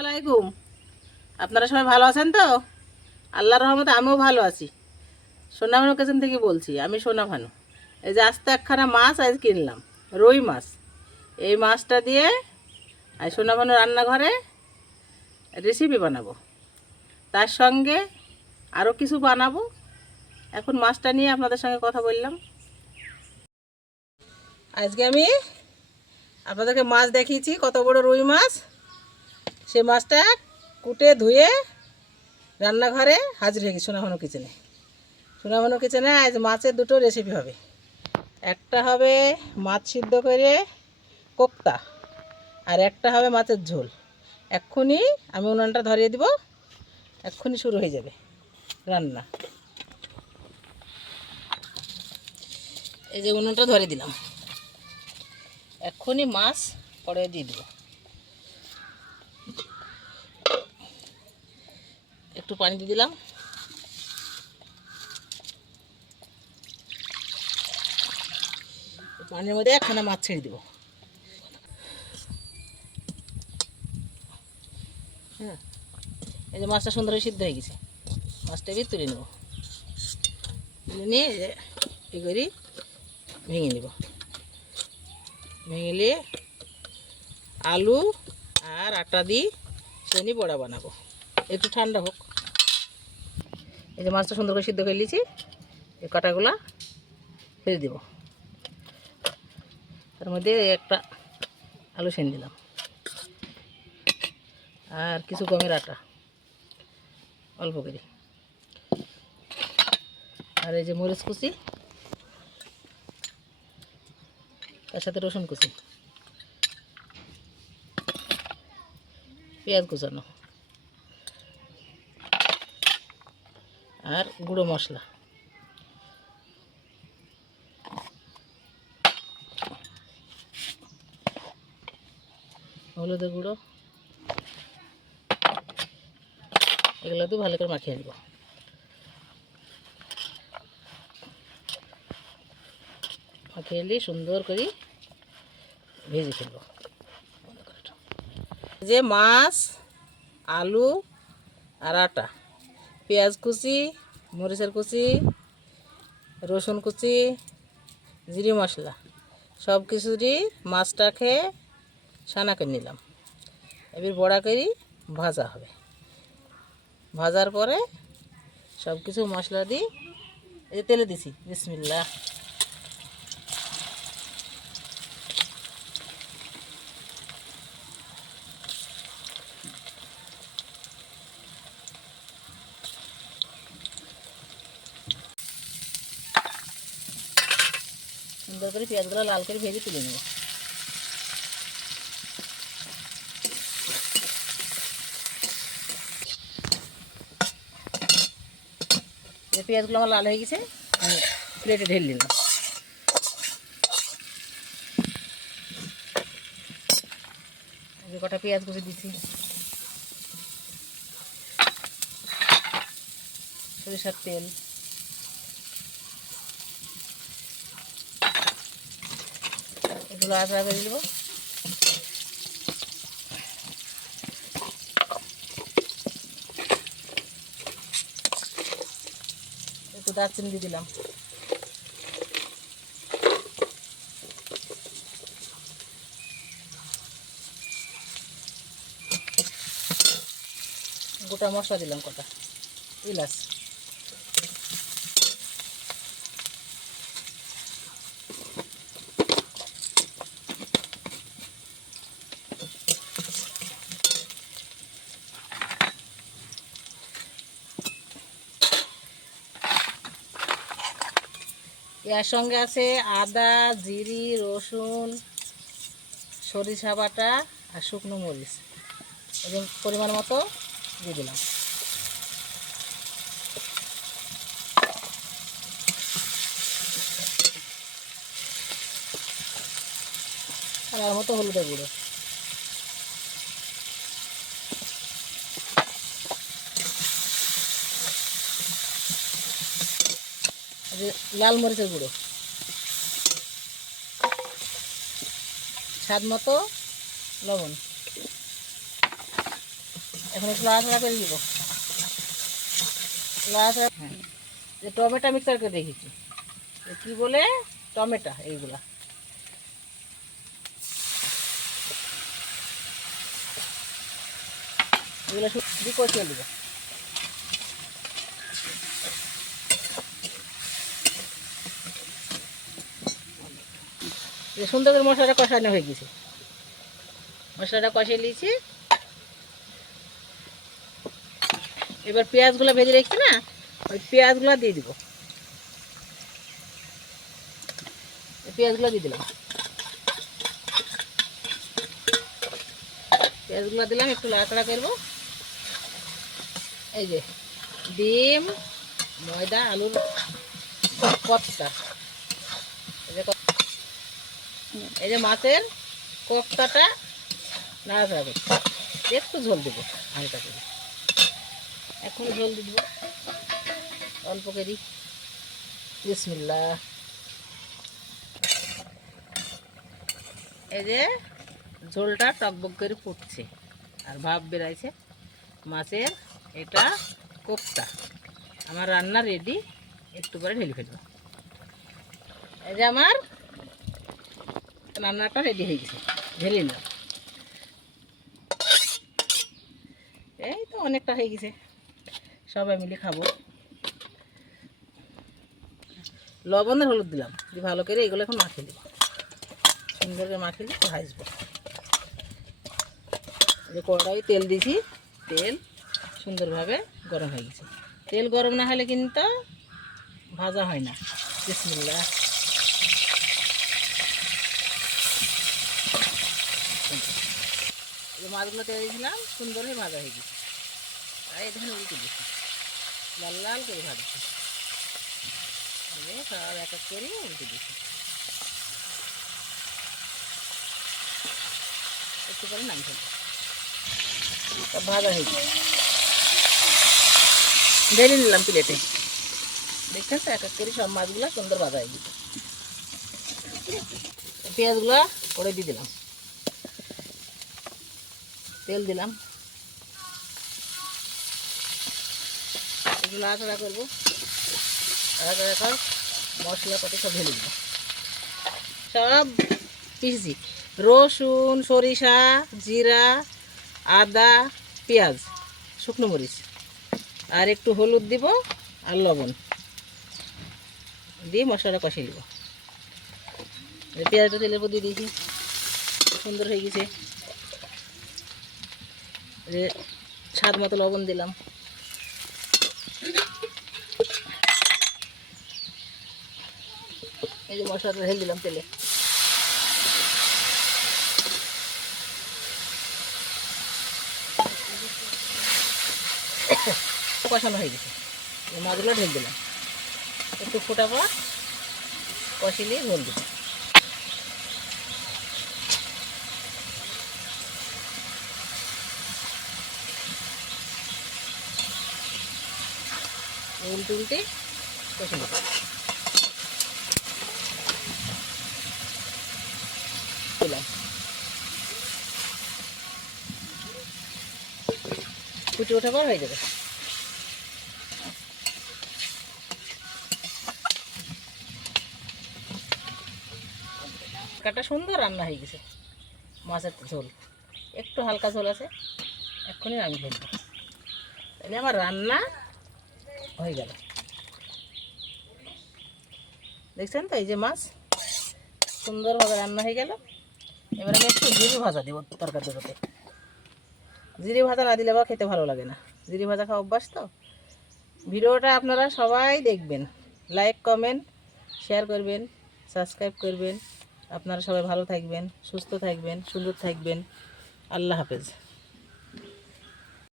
আলাইকুম। আপনারা সবাই ভালো আছেন তো? আল্লাহর রহমতে আমিও ভালো আছি। সোনা ভানু কিচেন থেকে বলছি, আমি সোনা ভানু এই যে আস্তে একখানা মাছ আজ কিনলাম, রুই মাছ। এই মাছটা দিয়ে আজ সোনা ভানু রান্নাঘরে রেসিপি বানাবো। তার সঙ্গে আরও কিছু বানাবো। এখন মাছটা নিয়ে আপনাদের সঙ্গে কথা বললাম। আজকে আমি আপনাদেরকে মাছ দেখিয়েছি, কত বড় রুই মাছ। সে মাছটা কুটে ধুয়ে রান্নাঘরে হাজির হয়ে গেছি সোনাভানো কিচেনে। সোনাভানো কিচেনে আজ মাছের দুটো রেসিপি হবে। একটা হবে মাছ সিদ্ধ করে কোক্তা আর একটা হবে মাছের ঝোল। এক্ষুনি আমি উনানটা ধরিয়ে দিব, এক্ষুনি শুরু হয়ে যাবে রান্না। এই যে উনুনটা ধরে দিলাম। এক্ষুনি মাছ পরে দিয়ে দেবো। একটু পানি দিয়ে দিলাম। পানির মধ্যে একখানা মাছ ছেড়ে দেবো। হ্যাঁ এই যে মাছটা সুন্দর সিদ্ধ হয়ে গেছে। মাছটা এবার তুলে নেব। তুলে নিয়ে কী করি ভেঙে নেব। ভেঙে আলু আর আটা দিয়ে নিয়ে বড়া বানাবো। একটু ঠান্ডা হোক। এই যে মাছটা সুন্দর করে সিদ্ধ করে নিয়েছি, এই কাটাগুলা ফেলে দিব। তার মধ্যে একটা আলু সেন দিলাম আর কিছু গমের আটা, অল্প করে। আর এই যে মরিচ কুচি, তার সাথে রসুন কুচি, পেঁয়াজ কুচানো। আর গুঁড়ো মশলা। হলুদের গুঁড়ো। এগুলো তো ভালো করে মাখিয়ে নেব। মাখিয়ে নিয়ে সুন্দর করে ভেজে ফেলব। যে মাছ, আলু আর আটা। পেঁয়াজ কুচি, মরিচের কুচি, রসুন কুচি, জিরি মশলা। সব কিছু কিছুরই মাছটাকে সানা করে নিলাম। এবার বড়া করি, ভাজা হবে। ভাজার পরে সব কিছু মশলা দিই তেলে দিছি। বিসমিল্লা সুন্দর করে পেঁয়াজগুলো লাল করে ভেজে তুলে নেব। পেঁয়াজগুলো আমার লাল হয়ে গেছে, আমি প্লেটে ঢেলে নিলাম। কটা পেঁয়াজ কুচি দিচ্ছি সরিষার তেল। লাড়াচাড়া করে দেবো। একটু দারচিনি দিয়ে দিলাম। গোটা মশলা দিলাম কটা। ইলাচ এর সঙ্গে আছে আদা, জিরি, রসুন, সরিষা বাটা আর শুকনো মরিচ। এবং পরিমাণ মতো দিয়ে দিলাম। আর মতো হলুদের গুঁড়ো। লাল মরিচের গুঁড়ো। স্বাদ মতো লবণ। এখন একটু লাড়াচাড়া করে দিব লাড়াচাড়া হ্যাঁ। যে টমেটো মিক্সার করে রেখেছি এ কি বলে? টমেটো এইগুলা। এগুলো শুধু কষিয়ে দিব যে সুন্দর করে মশলাটা কষানো হয়ে গেছে। মশলাটা কষিয়ে নিয়েছি। এবার পেঁয়াজগুলো ভেজে রেখেছি না, ওই পেঁয়াজগুলো দিয়ে দিব। পেঁয়াজগুলো দিয়ে দিলাম। পেঁয়াজগুলো দিলাম, একটু লাড়াচাড়া করব। এই যে ডিম, ময়দা, আলুর কপ্তা এই যে মাছের কোপ্তাটা নাড়াচাড়া করছি একটু ঝোল দেবো হালকা করে। এখন ঝোল দেবো। অল্প করি। বিসমিল্লা এই যে ঝোলটা টকবক করে ফুটছে আর ভাব বেরাইছে মাছের এটা কোপ্তা আমার রান্না রেডি একটু পরে ঢেলে ফেলব। এই যে আমার রান্নাটা রেডি হয়ে গেছে। ঢেলে নিলাম। এই তো অনেকটা হয়ে গেছে। সবাই মিলে খাব। লবণ আর হলুদ দিলাম। দিয়ে ভালো করে এগুলো এখন মাখিয়ে দেবো সুন্দর করে মাখিয়ে দিয়ে ভাজবো। যে কড়াই তেল দিয়েছি। তেল সুন্দরভাবে গরম হয়ে গেছে। তেল গরম না হলে কিন্তু ভাজা হয় না। বিসমিল্লাহ এই যে মাছগুলো তেল দিয়েছিলাম, সুন্দর হয়ে ভাজা হয়ে গেছে। তাই এখানে উল্টে দিচ্ছি লাল লাল করে ভাজছি। সব এক এক করে উল্টে দিচ্ছি একটু করে নাম ভাজা হয়ে গেছে। ঢেলে নিলাম প্লেটে। দেখছেন তো, এক এক করে সব মাছগুলো সুন্দর ভাজা হয়ে গেছে। পেঁয়াজগুলো করে দিয়ে দিলাম। তেল দিলাম। এগুলো আড়াচড়া করব। আড়াচড়া কর, মশলা সব ঢেলে দেবো। সব পিসি রসুন, সরিষা, জিরা, আদা, পেঁয়াজ, শুকনো মরিচ। আর একটু হলুদ দিব আর লবণ। দিয়ে মশলাটা কষিয়ে নেব। পেঁয়াজটা তেলের উপর দিয়ে দিয়েছি। সুন্দর হয়ে গেছে। যে স্বাদ মতো লবণ দিলাম। এই যে মশলাটা ঢেলে দিলাম তেলে। কষানো হয়ে গেছে। মাছগুলো ঢেলে দিলাম। একটু ফোটা পর কষিয়ে ঝোল দিলাম উল্টে উল্টে কষে দিলাম ফুটে ওঠা পর হয়ে যাবে। কাটা সুন্দর রান্না হয়ে গেছে। মাছের ঝোল। একটু হালকা ঝোল আছে এক্ষুনি আমি ফেলব তাহলে আমার রান্না হয়ে গেল। দেখছেন তো, এই যে মাছ সুন্দরভাবে রান্না হয়ে গেল। এবার আমি একটু জিরি ভাজা দেবো তরকারি দেবোতে জিরি ভাজা না দিলে বা খেতে ভালো লাগে না। জিরি ভাজা খাওয়া অভ্যাস তো? ভিডিওটা আপনারা সবাই দেখবেন। লাইক কমেন্ট শেয়ার করবেন সাবস্ক্রাইব করবেন। আপনারা সবাই ভালো থাকবেন, সুস্থ থাকবেন, সুন্দর থাকবেন। আল্লাহ হাফেজ।